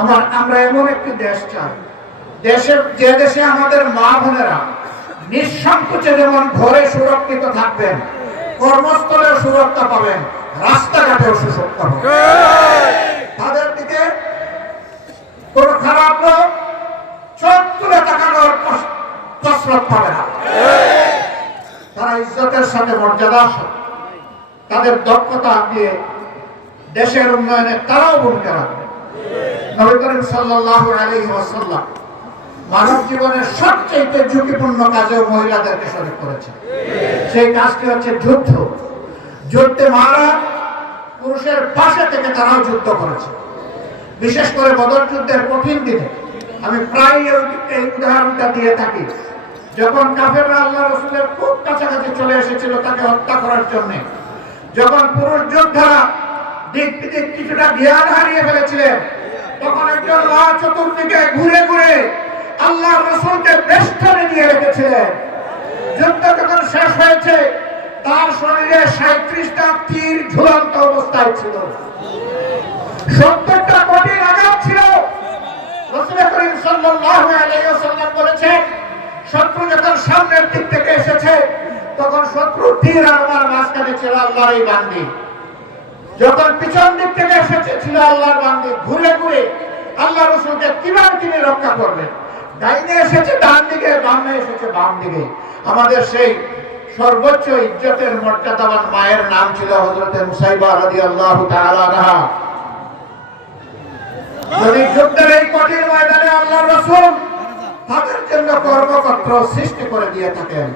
আমরা এমন একটি দেশ চাই, যে দেশে আমাদের মা বোনেরা নিঃসংকোচে যেমন ঘরে সুরক্ষিত থাকবেন, কর্মস্থলেও সুরক্ষা পাবেন, রাস্তাঘাটেও সুরক্ষা পাবেন। তাদের দিকে কোন খারাপ লোক চোখ তুলে তাকানোর কসরত পাবে না। তারা ইজ্জতের সাথে মর্যাদার সাথে তাদের দক্ষতা দিয়ে দেশের উন্নয়নে তারাও ভূমিকা রাখবে। নবী করিম সাল্লাল্লাহু আলাইহি ওয়াসাল্লাম মানব জীবনের সবচেয়ে ঝুঁকিপূর্ণ কাজে মহিলাদেরকে শরীক করেছে। সেই কাজটি হচ্ছে যুদ্ধ। যুদ্ধে মারা পুরুষের পাশে থেকে তারাও যুদ্ধ করেছে। বিশেষ করে বদর যুদ্ধের কঠিন দিনে আমি প্রায় এই উদাহরণটা দিয়ে থাকি। যখন কাফেররা আল্লাহ রাসূলের খুব কাছাকাছি চলে এসেছিল তাকে হত্যা করার জন্য, যখন পুরুষ যোদ্ধারা দিক বিদিক কিছুটা জ্ঞান হারিয়ে ফেলেছিলেন, তখন একজন মা চতুর্দিকে ঘুরে ঘুরে আল্লাহর রাসূলকে বেষ্টনে নিয়ে রেখেছিলেন। যুদ্ধ যখন শেষ হয়েছে তার শরীরে 37টা তীর ঝুলন্ত অবস্থায় ছিল, 70টা কঠিন আঘাত ছিল। রাসূল করিম সাল্লাল্লাহু আলাইহি ওয়াসাল্লাম বলেছেন, শত্রু যখন সামনের দিক থেকে এসেছে তখন শত্রু তীর আর আমার মাঝখানে ছিল আল্লাহর এই বান্দি। যখন পিছন দিক থেকে এসেছে ছিল আল্লাহর বান্দি। ঘুরে ঘুরে আল্লাহ রাসূলকে কিভাবে তিনি রক্ষা করবেন। ডাইনে এসেছে ডান দিকে, বামে এসেছে বাম দিকে। আমাদের সেই সর্বোচ্চ ইজ্জতের মর্যাদাবান মায়ের নাম ছিল হযরত মুসাইবা রাদিয়াল্লাহু তাআলা আনহা। যদি যুদ্ধের এই কঠিন ময়দানে আল্লাহর রাসূল তাদের জন্য কর্মক্ষেত্র সৃষ্টি করে দিয়ে থাকেন,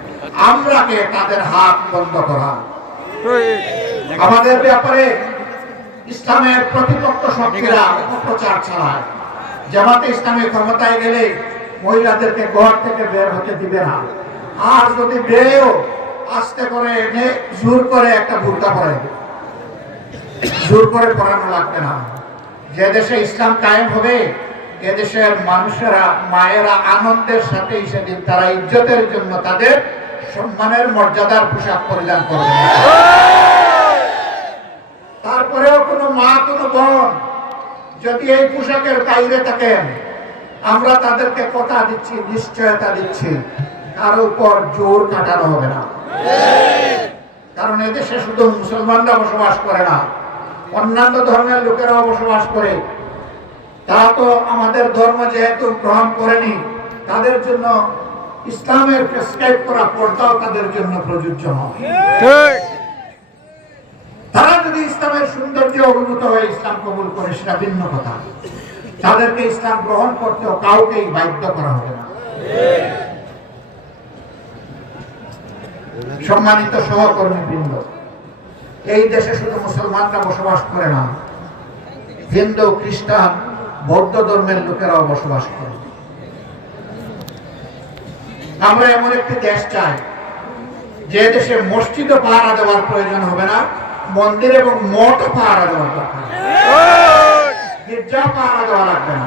আমরা কে তাদের হাত বন্ধ করা। আমাদের ব্যাপারে ইসলামের প্রতিপক্ষ শক্তিরা অপপ্রচার চালায়। জামাতে ইসলামী ক্ষমতায় গেলে মহিলাদেরকে ঘর থেকে বের হতে দিবে না, আর যদি বেরেও আস্তে করে এনে জোর করে একটা বুরকা পরে দেবে। জোর করে পড়ানো লাগবে না। যে দেশে ইসলাম কায়েম হবে এদেশের মানুষেরা, মায়েরা আনন্দের সাথে সেদিন তারা ইজ্জতের জন্য তাদের সম্মানের মর্যাদার পোশাক পরিধান করবে। তারপরেও কোনো মা, কোনো বোন যদি এই পোশাকের বাইরে থাকেন, আমরা তাদেরকে কথা দিচ্ছি, নিশ্চয়তা দিচ্ছি, কার উপর জোর কাটানো হবে না। কারণ এদেশে শুধু মুসলমানরা বসবাস করে না, অন্যান্য ধর্মের লোকেরাও বসবাস করে। তারা তো আমাদের ধর্ম যেহেতু গ্রহণ করেনি, তাদের জন্য ইসলামের প্রেসক্রাইব করা পর্দাও তাদের জন্য প্রযোজ্য নয়। তারা যদি ইসলামের সৌন্দর্য অভিভূত হয়ে ইসলাম কবুল করে সেটা ভিন্ন কথা। তাদেরকে ইসলাম গ্রহণ করতেও কাউকেই বাধ্য করা হবে না। সম্মানিত সহকর্মীবৃন্দ, এই দেশে শুধু মুসলমানরা বসবাস করে না, হিন্দু, খ্রিস্টান, বৌদ্ধ ধর্মের লোকেরাও বসবাস করে। আমরা এমন একটি দেশ চাই যে দেশে মসজিদও পাহারা দেওয়ার প্রয়োজন হবে না, মন্দির এবং মঠও পাহারা দেওয়ার দরকার, গির্জা পাহারা দেওয়া লাগবে না।